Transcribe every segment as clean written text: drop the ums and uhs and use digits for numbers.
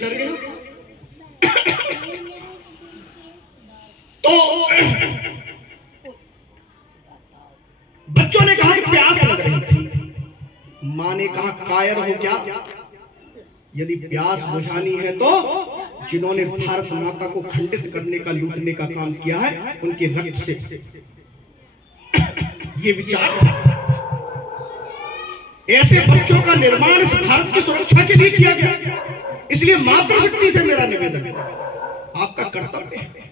डर गए। तो बच्चों ने कहा कि प्यास लग रही थी। मां ने कहा कायर हो क्या, यदि प्यास बुझानी है तो जिन्होंने भारत माता को खंडित करने का, लूटने का काम किया है, उनके रक्त से ये विचार था। ऐसे बच्चों का निर्माण इस भारत की सुरक्षा के लिए किया गया। इसलिए मातृशक्ति से मेरा निवेदन है, आपका कर्तव्य है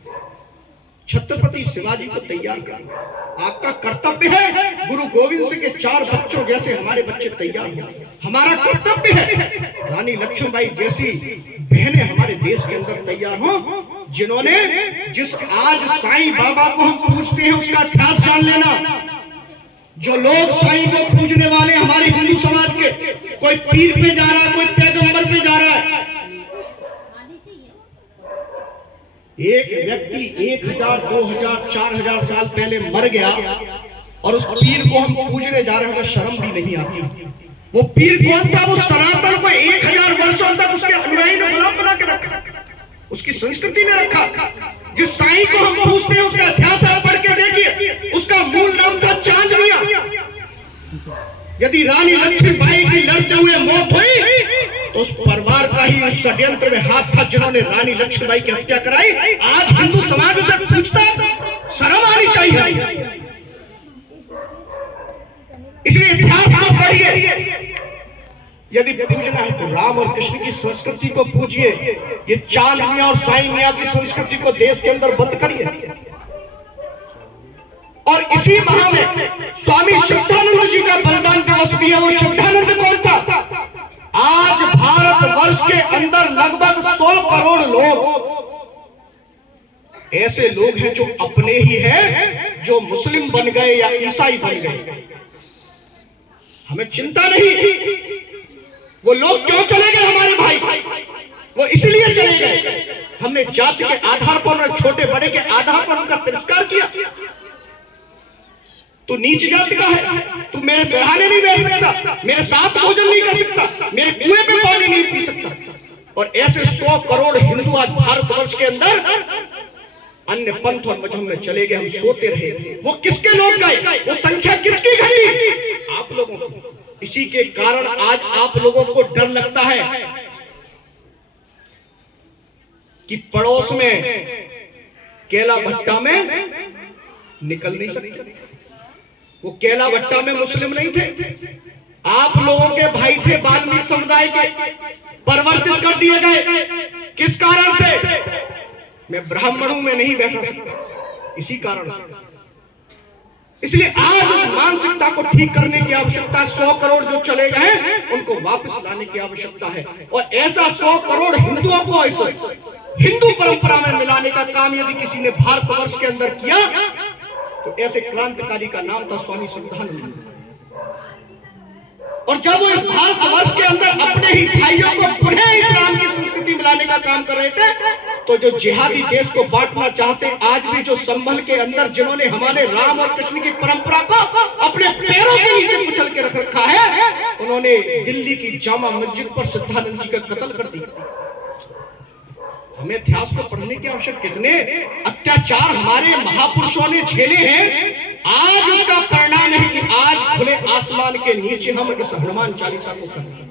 छत्रपति शिवाजी को तैयार करना। आपका कर्तव्य है गुरु गोविंद सिंह के 4 बच्चों जैसे हमारे बच्चे तैयार हो। हमारा कर्तव्य है रानी लक्ष्मीबाई जैसी बहनें हमारे देश के अंदर तैयार हो, जिन्होंने जिस आज साईं बाबा को हम पूजते हैं उसका इतिहास जान लेना। जो लोग साईं को पूजने वाले हमारे हिंदू समाज के, कोई पीर पे जा रहा है, कोई पैगंबर पे जा रहा है। एक व्यक्ति 1000, 2000, 4000 साल पहले मर गया और उस पीर को हम पूजने जा रहे हैं, तो शर्म भी नहीं आती। वो पीर कौन था? वो सनातन को 1000 वर्षों तक उसके अनुयायी ने गुलाम बना के रखा, उसकी संस्कृति में रखा। जिस साईं को हम पूजते हैं उसका इतिहास आप पढ़ के देखिए, उसका मूल नाम था चांद मियां। यदि रानी लक्ष्मीबाई की लड़ते हुए मौत हुई तो उस परिवार का ही उस षड्यंत्र में हाथ था जिन्होंने रानी लक्ष्मीबाई की हत्या कराई। आज हिंदू समाज उसे पूछता, शर्म आनी चाहिए। इसलिए इतिहास को पढ़िए। यदि पूजना है तो राम और कृष्ण की संस्कृति को पूजिए। ये चांद मियां और साईं मियां की संस्कृति को देश के अंदर बंद करिए। और इसी माह में स्वामी शुद्धानंद जी का बलिदान दिवस भी है। वो शुद्धानंद कौन था? आज भारतवर्ष के अंदर लगभग 100 करोड़ लोग ऐसे लोग हैं जो अपने ही हैं, जो मुस्लिम बन गए या ईसाई बन गए। हमें चिंता नहीं। वो लोग क्यों चले गए हमारे भाई? वो इसलिए चले गए, हमने जाति के आधार पर, छोटे बड़े के आधार पर उनका तिरस्कार किया। तू नीच जाति का है, तू मेरे सराहने नहीं बैठ सकता, मेरे साथ भोजन नहीं कर सकता, मेरे कुएं पे पानी नहीं पी सकता। और ऐसे 100 करोड़ हिंदू आज भारतवर्ष के अंदर अन्य पंथ और मजहब में चले गए। हम सोते रहे। वो किसके लोग गए? वो संख्या किसकी घटी? आप लोगों को। इसी के कारण आज आप लोगों को डर लगता है कि पड़ोस में केला भट्टा में निकल नहीं सकते। वो केला भट्टा में मुस्लिम नहीं थे, आप लोगों के भाई थे, वाल्मीकि समुदाय के, परिवर्तित कर दिए गए। किस कारण से? मैं ब्राह्मणों में नहीं बैठा सकता, इसी कारण से। इसलिए आज उस मानसिकता को ठीक करने की आवश्यकता है। 100 करोड़ जो चले गए उनको वापस लाने की आवश्यकता है। और ऐसा 100 करोड़ हिंदुओं को हिंदू परंपरा में मिलाने का काम यदि किसी ने भारतवर्ष के अंदर किया तो ऐसे क्रांतिकारी का नाम था स्वामी शुद्धानंद। और जब वो इस भारतवर्ष के अंदर अपने ही भाइयों को पुनः इस्लाम की संस्कृति मिलाने का काम कर रहे थे, तो जो जिहादी देश को बांटना चाहते, आज भी जो संभल के अंदर जिन्होंने हमारे राम और कृष्ण की परंपरा को अपने पैरों के नीचे कुचल के रख रखा है, उन्होंने दिल्ली की जामा मस्जिद पर शुद्धानंद जी का कत्ल कर दिया। हमें इतिहास को पढ़ने की आवश्यकता। कितने अत्याचार हमारे महापुरुषों ने झेले हैं, आज उसका परिणाम है कि आज खुले आसमान के नीचे हम इस हनुमान चालीसा को कर रहे हैं।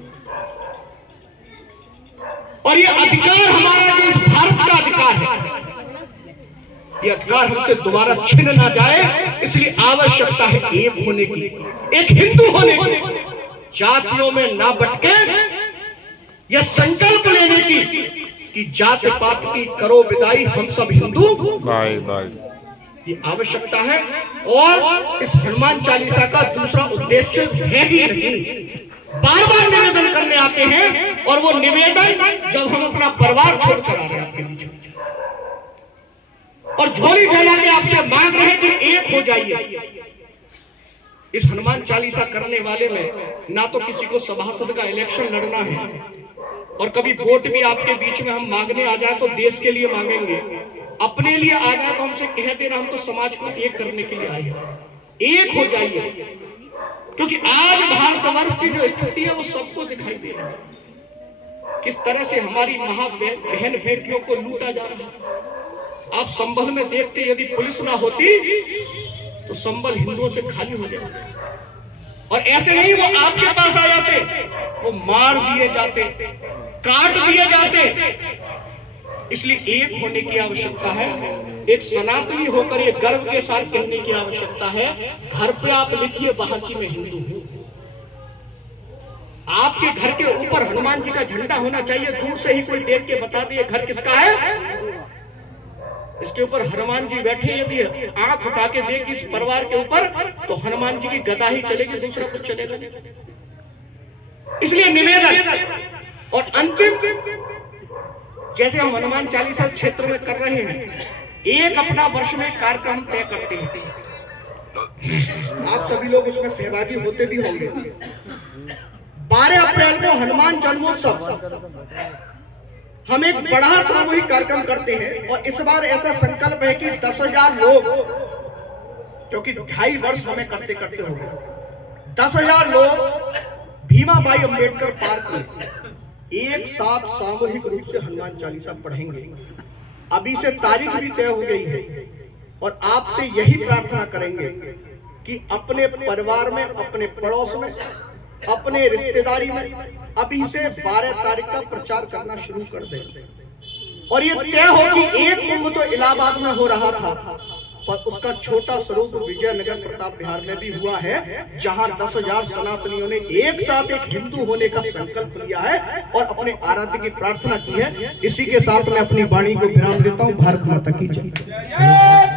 और ये अधिकार हमारा जो इस भारत का अधिकार है, ये अधिकार हमसे दोबारा छिन ना जाए, इसलिए आवश्यकता है एक होने की, एक हिंदू होने की, जातियों में ना बटके यह संकल्प लेने की कि जात पात की करो विदाई, हम सब हिंदू भाई भाई। ये आवश्यकता है। और इस हनुमान चालीसा का दूसरा उद्देश्य है ही नहीं। बार बार निवेदन करने आते हैं और वो निवेदन जब हम अपना परिवार छोड़कर आ रहे हैं आपके बीच में और झोली फैला के आपसे मांग रहे हैं कि एक हो जाइए। इस हनुमान चालीसा करने वाले में ना तो किसी को सभासद का इलेक्शन लड़ना है, और कभी वोट भी आपके बीच में हम मांगने आ जाए तो देश के लिए मांगेंगे, अपने लिए आ जाए तो हमसे कह देना हम तो समाज को एक करने के लिए आए हैं। एक हो जाइए, क्योंकि आज भारतवर्ष की जो स्थिति है वो सबको दिखाई दे रही है। किस तरह से हमारी बहन बेटियों को लूटा जा रहा है। आप संभल में देखते यदि पुलिस ना होती तो संभल हिंदुओं से खाली हो जाता। और ऐसे नहीं वो आपके पास आ जाते, वो मार दिए जाते, काट दिए जाते। इसलिए एक होने की आवश्यकता है। एक सनातनी होकर ये गर्व के साथ कहने की आवश्यकता है, घर पे आप लिखिए बाहर की मैं हिंदू हूं। आपके घर के ऊपर हनुमान जी का झंडा होना चाहिए। दूर से ही कोई देख के बता दिए घर किसका है, इसके ऊपर हनुमान जी बैठे। यदि आंख उठा के देख इस परिवार के ऊपर तो हनुमान जी की गदा ही चलेगी, दूसरा कुछ चलेगा नहीं। इसलिए निवेदन और अंतिम, जैसे हम हनुमान चालीसा क्षेत्र में कर रहे हैं, एक अपना वर्ष में कार्यक्रम तय करते हैं। आप सभी लोग उसमें सहभागी होते भी होंगे। 12 अप्रैल को हनुमान जन्मोत्सव हम एक बड़ा सामूहिक कार्यक्रम करते हैं। और इस बार ऐसा संकल्प है कि 10,000 लोग, क्योंकि 2.5 वर्ष हमें करते करते हो गए, 10,000 लोग भीमाबाई अंबेडकर पार्क में एक साथ सामूहिक रूप से हनुमान चालीसा पढ़ेंगे। अभी से तारीख भी तय हो गई है। और आपसे यही प्रार्थना करेंगे कि अपने परिवार में, अपने पड़ोस में, अपने रिश्तेदारी में अभी से 12 तारीख का प्रचार करना शुरू कर दें। और ये तय हो कि एक कुंभ तो इलाहाबाद में हो रहा था, पर उसका छोटा स्वरूप विजयनगर प्रताप बिहार में भी हुआ है, जहां 10,000 सनातनियों ने एक साथ एक हिंदू होने का संकल्प लिया है और अपने आराध्य की प्रार्थना की है। इसी के साथ मैं अपनी वाणी को विराम देता हूं। भारत माता की जय।